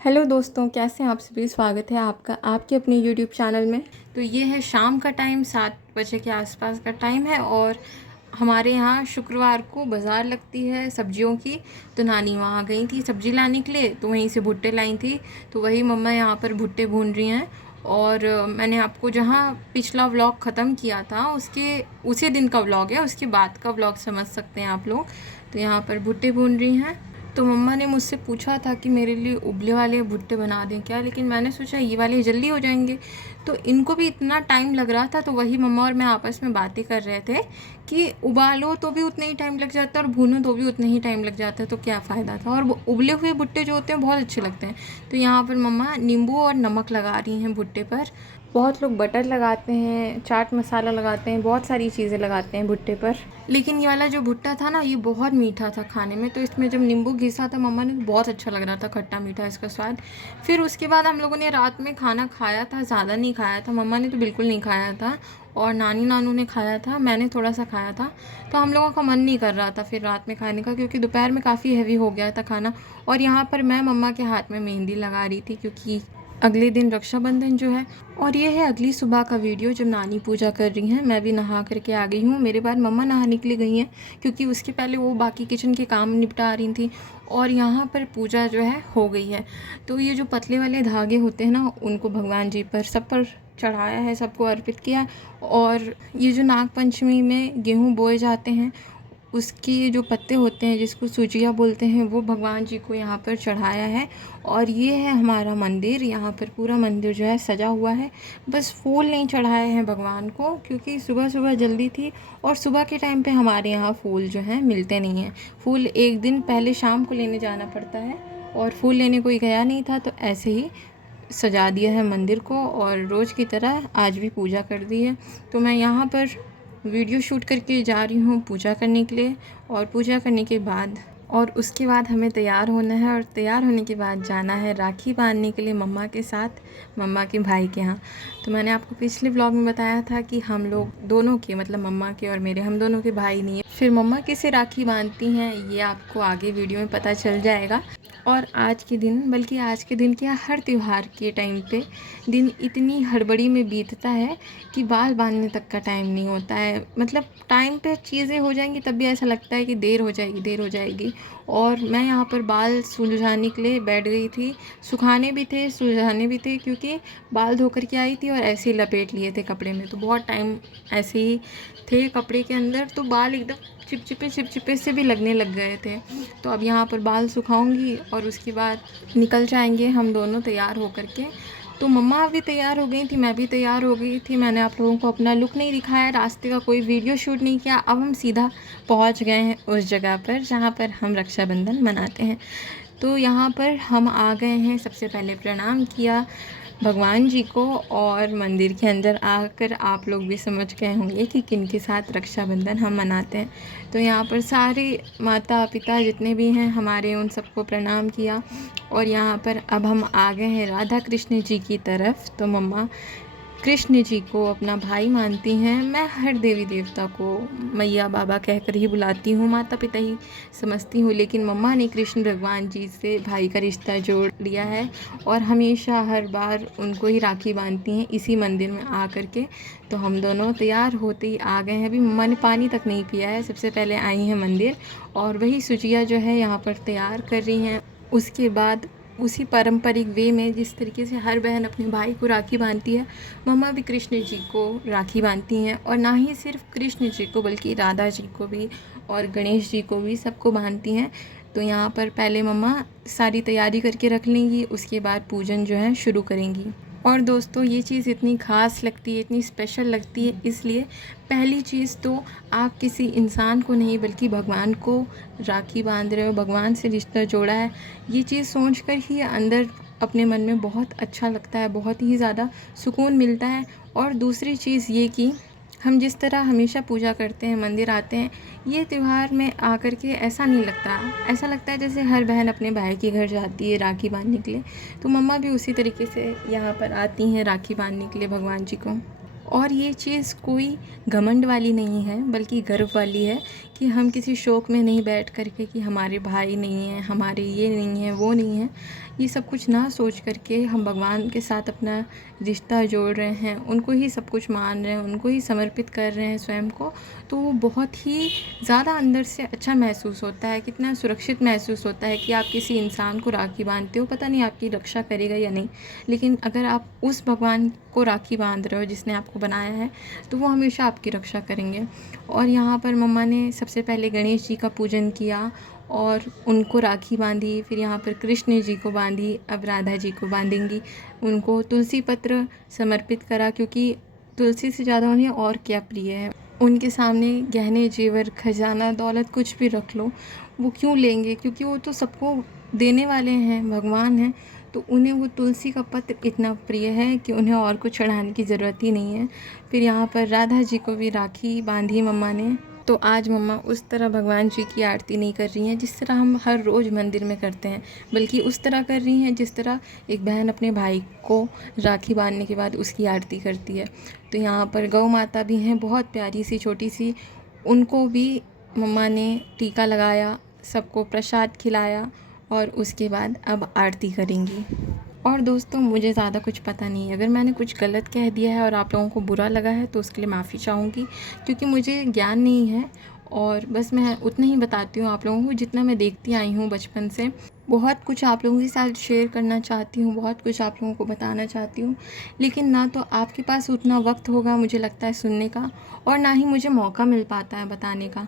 Hello दोस्तों, कैसे हैं आप सभी। स्वागत है आपका आपके अपने यूट्यूब चैनल में। तो ये है शाम का टाइम, 7 बजे के आसपास का टाइम है और हमारे यहाँ शुक्रवार को बाज़ार लगती है सब्जियों की। तो नानी वहाँ गई थी सब्ज़ी लाने के लिए, तो वहीं से भुट्टे लाई थी। तो वही मम्मा यहाँ पर भुट्टे भून रही हैं। और मैंने आपको जहाँ पिछला व्लॉग ख़त्म किया था उसके उसी दिन का व्लॉग है, उसके बाद का व्लॉग समझ सकते हैं आप लोग। तो यहाँ पर भुट्टे भून रही हैं। तो मम्मा ने मुझसे पूछा था कि मेरे लिए उबले वाले भुट्टे बना दें क्या, लेकिन मैंने सोचा ये वाले जल्दी हो जाएंगे। तो इनको भी इतना टाइम लग रहा था, तो वही मम्मा और मैं आपस में बातें कर रहे थे कि उबालो तो भी उतना ही टाइम लग जाता है और भूनो तो भी उतना ही टाइम लग जाता है, तो क्या फ़ायदा था। और वो उबले हुए भुट्टे जो होते हैं बहुत अच्छे लगते हैं। तो यहाँ पर मम्मा नींबू और नमक लगा रही हैं भुट्टे पर। बहुत लोग बटर लगाते हैं, चाट मसाला लगाते हैं, बहुत सारी चीज़ें लगाते हैं भुट्टे पर। लेकिन ये वाला जो भुट्टा था ना, ये बहुत मीठा था खाने में। तो इसमें जब नींबू घिसा था मम्मा ने, बहुत अच्छा लग रहा था, खट्टा मीठा इसका स्वाद। फिर उसके बाद हम लोगों ने रात में खाना खाया था, ज़्यादा नहीं खाया था। मम्मा ने तो बिल्कुल नहीं खाया था और नानी नानू ने खाया था, मैंने थोड़ा सा खाया था। तो हम लोगों का मन नहीं कर रहा था फिर रात में खाने का, क्योंकि दोपहर में काफ़ी हैवी हो गया था खाना। और यहाँ पर मैं मम्मा के हाथ में मेहंदी लगा रही थी, क्योंकि अगले दिन रक्षाबंधन जो है। और ये है अगली सुबह का वीडियो जब नानी पूजा कर रही हैं। मैं भी नहा करके आ गई हूँ, मेरे बाद मम्मा नहा निकली गई हैं, क्योंकि उसके पहले वो बाकी किचन के काम निपटा रही थी। और यहाँ पर पूजा जो है हो गई है। तो ये जो पतले वाले धागे होते हैं ना, उनको भगवान जी पर सब पर चढ़ाया है, सबको अर्पित किया। और ये जो नाग पंचमी में गेहूँ बोए जाते हैं, उसके जो पत्ते होते हैं जिसको सूजिया बोलते हैं, वो भगवान जी को यहाँ पर चढ़ाया है। और ये है हमारा मंदिर। यहाँ पर पूरा मंदिर जो है सजा हुआ है। बस फूल नहीं चढ़ाए हैं भगवान को, क्योंकि सुबह सुबह जल्दी थी और सुबह के टाइम पे हमारे यहाँ फूल जो हैं मिलते नहीं हैं। फूल एक दिन पहले शाम को लेने जाना पड़ता है और फूल लेने कोई गया नहीं था, तो ऐसे ही सजा दिया है मंदिर को और रोज़ की तरह आज भी पूजा कर दी है। तो मैं यहाँ पर वीडियो शूट करके जा रही हूँ पूजा करने के लिए। और पूजा करने के बाद और उसके बाद हमें तैयार होना है, और तैयार होने के बाद जाना है राखी बांधने के लिए मम्मा के साथ, मम्मा के भाई के यहाँ। तो मैंने आपको पिछले व्लॉग में बताया था कि हम लोग दोनों के, मतलब मम्मा के और मेरे, हम दोनों के भाई नहीं है। फिर मम्मा कैसे राखी बांधती हैं ये आपको आगे वीडियो में पता चल जाएगा। और आज के दिन, बल्कि आज के दिन क्या, हर त्यौहार के टाइम पे दिन इतनी हड़बड़ी में बीतता है कि बाल बांधने तक का टाइम नहीं होता है। मतलब टाइम पे चीज़ें हो जाएंगी तब भी ऐसा लगता है कि देर हो जाएगी, देर हो जाएगी। और मैं यहाँ पर बाल सुलझाने के लिए बैठ गई थी। सुखाने भी थे, सुलझाने भी थे, क्योंकि बाल धो कर के आई थी और ऐसे ही लपेट लिए थे कपड़े में। तो बहुत टाइम ऐसे ही थे कपड़े के अंदर, तो बाल एकदम चिपचिपे चिपचिपे से भी लगने लग गए थे। तो अब यहाँ पर बाल सुखाऊंगी और उसके बाद निकल जाएंगे हम दोनों तैयार होकर के। तो मम्मा भी तैयार हो गई थी, मैं भी तैयार हो गई थी। मैंने आप लोगों को अपना लुक नहीं दिखाया, रास्ते का कोई वीडियो शूट नहीं किया। अब हम सीधा पहुंच गए हैं उस जगह पर जहां पर हम रक्षाबंधन मनाते हैं। तो यहाँ पर हम आ गए हैं। सबसे पहले प्रणाम किया भगवान जी को, और मंदिर के अंदर आकर आप लोग भी समझ गए होंगे कि किन के साथ रक्षाबंधन हम मनाते हैं। तो यहाँ पर सारे माता पिता जितने भी हैं हमारे, उन सबको प्रणाम किया। और यहाँ पर अब हम आ गए हैं राधा कृष्ण जी की तरफ। तो मम्मा कृष्ण जी को अपना भाई मानती हैं। मैं हर देवी देवता को मैया बाबा कहकर ही बुलाती हूँ, माता पिता ही समझती हूँ, लेकिन मम्मा ने कृष्ण भगवान जी से भाई का रिश्ता जोड़ लिया है और हमेशा हर बार उनको ही राखी बांधती हैं इसी मंदिर में आकर के। तो हम दोनों तैयार होते ही आ गए हैं। अभी मम्मा ने पानी तक नहीं पिया है, सबसे पहले आई हैं मंदिर और वही सुजिया जो है यहाँ पर तैयार कर रही हैं। उसके बाद उसी पारंपरिक वे में जिस तरीके से हर बहन अपने भाई को राखी बांधती है, मम्मा भी कृष्ण जी को राखी बांधती हैं। और ना ही सिर्फ कृष्ण जी को, बल्कि राधा जी को भी और गणेश जी को भी, सबको बांधती हैं। तो यहाँ पर पहले मम्मा सारी तैयारी करके रख लेंगी, उसके बाद पूजन जो है शुरू करेंगी। और दोस्तों ये चीज़ इतनी ख़ास लगती है, इतनी स्पेशल लगती है, इसलिए पहली चीज़ तो आप किसी इंसान को नहीं बल्कि भगवान को राखी बांध रहे हो, भगवान से रिश्ता जोड़ा है, ये चीज़ सोचकर ही अंदर अपने मन में बहुत अच्छा लगता है, बहुत ही ज़्यादा सुकून मिलता है। और दूसरी चीज़ ये कि हम जिस तरह हमेशा पूजा करते हैं, मंदिर आते हैं, ये त्यौहार में आकर के ऐसा नहीं लगता। ऐसा लगता है जैसे हर बहन अपने भाई के घर जाती है राखी बांधने के लिए। तो मम्मा भी उसी तरीके से यहाँ पर आती हैं राखी बांधने के लिए भगवान जी को। और ये चीज़ कोई घमंड वाली नहीं है, बल्कि गर्व वाली है कि हम किसी शौक़ में नहीं बैठ कर के कि हमारे भाई नहीं हैं, हमारे ये नहीं है, वो नहीं है। ये सब कुछ ना सोच करके हम भगवान के साथ अपना रिश्ता जोड़ रहे हैं, उनको ही सब कुछ मान रहे हैं, उनको ही समर्पित कर रहे हैं स्वयं को, तो वो बहुत ही ज़्यादा अंदर से अच्छा महसूस होता है, कितना सुरक्षित महसूस होता है कि आप किसी इंसान को राखी बांधते हो, पता नहीं आपकी रक्षा करेगा या नहीं, लेकिन अगर आप उस भगवान को राखी बांध रहे हो जिसने आपको बनाया है, तो वो हमेशा आपकी रक्षा करेंगे। और यहाँ पर मम्मा ने सबसे पहले गणेश जी का पूजन किया और उनको राखी बांधी, फिर यहाँ पर कृष्ण जी को बांधी, अब राधा जी को बांधेंगी। उनको तुलसी पत्र समर्पित करा, क्योंकि तुलसी से ज़्यादा उन्हें और क्या प्रिय है। उनके सामने गहने जेवर खजाना दौलत कुछ भी रख लो, वो क्यों लेंगे, क्योंकि वो तो सबको देने वाले हैं, भगवान हैं, तो उन्हें वो तुलसी का पत्र इतना प्रिय है कि उन्हें और कुछ चढ़ाने की ज़रूरत ही नहीं है। फिर यहाँ पर राधा जी को भी राखी बांधी मम्मा ने। तो आज मम्मा उस तरह भगवान जी की आरती नहीं कर रही हैं जिस तरह हम हर रोज़ मंदिर में करते हैं, बल्कि उस तरह कर रही हैं जिस तरह एक बहन अपने भाई को राखी बांधने के बाद उसकी आरती करती है। तो यहाँ पर गौ माता भी हैं, बहुत प्यारी सी छोटी सी, उनको भी मम्मा ने टीका लगाया, सबको प्रसाद खिलाया और उसके बाद अब आरती करेंगी। और दोस्तों, मुझे ज़्यादा कुछ पता नहीं है, अगर मैंने कुछ गलत कह दिया है और आप लोगों को बुरा लगा है तो उसके लिए माफ़ी चाहूँगी, क्योंकि मुझे ज्ञान नहीं है और बस मैं उतना ही बताती हूँ आप लोगों को जितना मैं देखती आई हूँ बचपन से। बहुत कुछ आप लोगों के साथ शेयर करना चाहती हूँ, बहुत कुछ आप लोगों को बताना चाहती हूँ, लेकिन ना तो आपके पास उतना वक्त होगा मुझे लगता है सुनने का, और ना ही मुझे मौका मिल पाता है बताने का।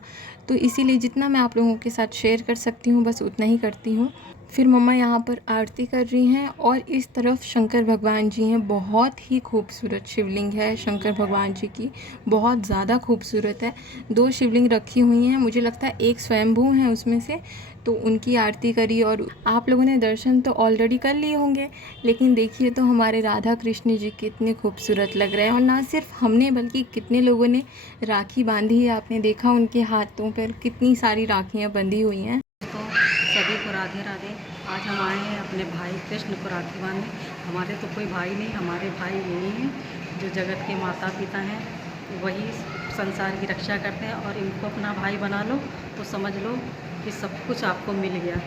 तो इसीलिए जितना मैं आप लोगों के साथ शेयर कर सकती हूँ बस उतना ही करती हूँ। फिर मम्मा यहाँ पर आरती कर रही हैं और इस तरफ शंकर भगवान जी हैं, बहुत ही खूबसूरत शिवलिंग है शंकर भगवान जी की, बहुत ज़्यादा खूबसूरत है। 2 शिवलिंग रखी हुई हैं, मुझे लगता है एक स्वयंभू हैं उसमें से, तो उनकी आरती करी। और आप लोगों ने दर्शन तो ऑलरेडी कर लिए होंगे, लेकिन देखिए तो हमारे राधा कृष्ण जी कितने खूबसूरत लग रहे हैं। और ना सिर्फ हमने बल्कि कितने लोगों ने राखी बांधी है, आपने देखा उनके हाथों पर कितनी सारी राखियाँ बंधी हुई हैं। सभी को राधे राधे। आज हम आए हैं अपने भाई कृष्ण को राखी बांधने। हमारे तो कोई भाई नहीं, हमारे भाई यही हैं जो जगत के माता पिता हैं, वही संसार की रक्षा करते हैं। और इनको अपना भाई बना लो तो समझ लो कि सब कुछ आपको मिल गया।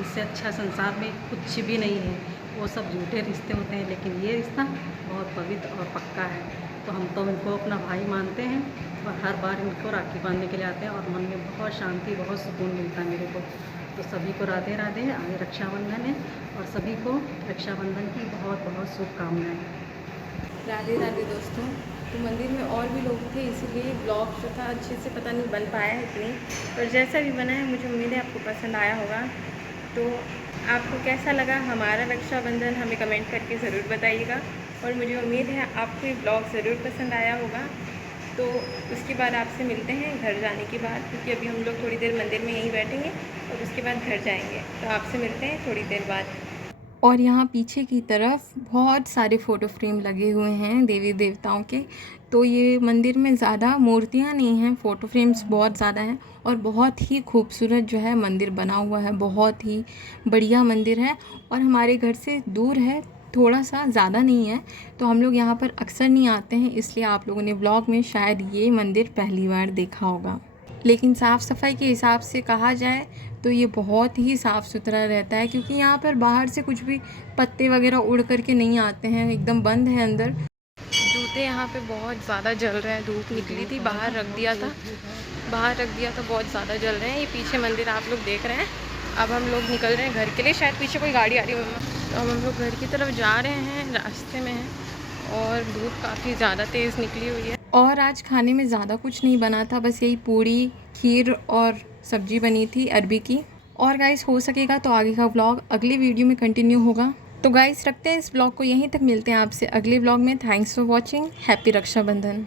इससे अच्छा संसार में कुछ भी नहीं है। वो सब झूठे रिश्ते होते हैं, लेकिन ये रिश्ता बहुत पवित्र और पक्का है। तो हम तो इनको अपना भाई मानते हैं और हर बार इनको राखी बांधने के लिए आते हैं और मन में बहुत शांति, बहुत सुकून मिलता है मेरे को। तो सभी को राधे राधे। आज रक्षाबंधन है और सभी को रक्षाबंधन की बहुत बहुत शुभकामनाएं। राधे राधे दोस्तों। तो मंदिर में और भी लोग थे, इसीलिए ब्लॉग जो था अच्छे से पता नहीं बन पाया है इतनी, पर जैसा भी बना है मुझे उम्मीद है आपको पसंद आया होगा। तो आपको कैसा लगा हमारा रक्षाबंधन हमें कमेंट करके ज़रूर बताइएगा, और मुझे उम्मीद है आपको ये ब्लॉग ज़रूर पसंद आया होगा। तो उसके बाद आपसे मिलते हैं घर जाने के बाद, क्योंकि अभी हम लोग थोड़ी देर मंदिर में यहीं बैठेंगे और उसके बाद घर जाएंगे। तो आपसे मिलते हैं थोड़ी देर बाद। और यहाँ पीछे की तरफ बहुत सारे फ़ोटो फ्रेम लगे हुए हैं देवी देवताओं के। तो ये मंदिर में ज़्यादा मूर्तियाँ नहीं हैं, फ़ोटो फ्रेम्स बहुत ज़्यादा हैं और बहुत ही खूबसूरत जो है मंदिर बना हुआ है, बहुत ही बढ़िया मंदिर है। और हमारे घर से दूर है, थोड़ा सा, ज़्यादा नहीं है, तो हम लोग यहाँ पर अक्सर नहीं आते हैं, इसलिए आप लोगों ने ब्लॉग में शायद ये मंदिर पहली बार देखा होगा। लेकिन साफ़ सफाई के हिसाब से कहा जाए तो ये बहुत ही साफ़ सुथरा रहता है, क्योंकि यहाँ पर बाहर से कुछ भी पत्ते वगैरह उड़ करके नहीं आते हैं, एकदम बंद है अंदर। जूते यहाँ पे बहुत ज़्यादा जल रहे हैं, धूप निकली थी, बाहर रख दिया था, बहुत ज़्यादा जल रहे हैं। ये पीछे मंदिर आप लोग देख रहे हैं। अब हम लोग निकल रहे हैं घर के लिए, शायद पीछे कोई गाड़ी आ रही है मम्मा। तो अब हम लोग घर की तरफ जा रहे हैं, रास्ते में हैं और धूप काफ़ी ज़्यादा तेज़ निकली हुई है। और आज खाने में ज़्यादा कुछ नहीं बना था, बस यही पूड़ी, खीर और सब्ज़ी बनी थी अरबी की। और गाइस, हो सकेगा तो आगे का व्लॉग अगले वीडियो में कंटिन्यू होगा। तो गाइस, रखते हैं इस व्लॉग को यहीं तक, मिलते हैं आपसे अगले व्लॉग में। Thanks for watching. Happy Rakshabandhan.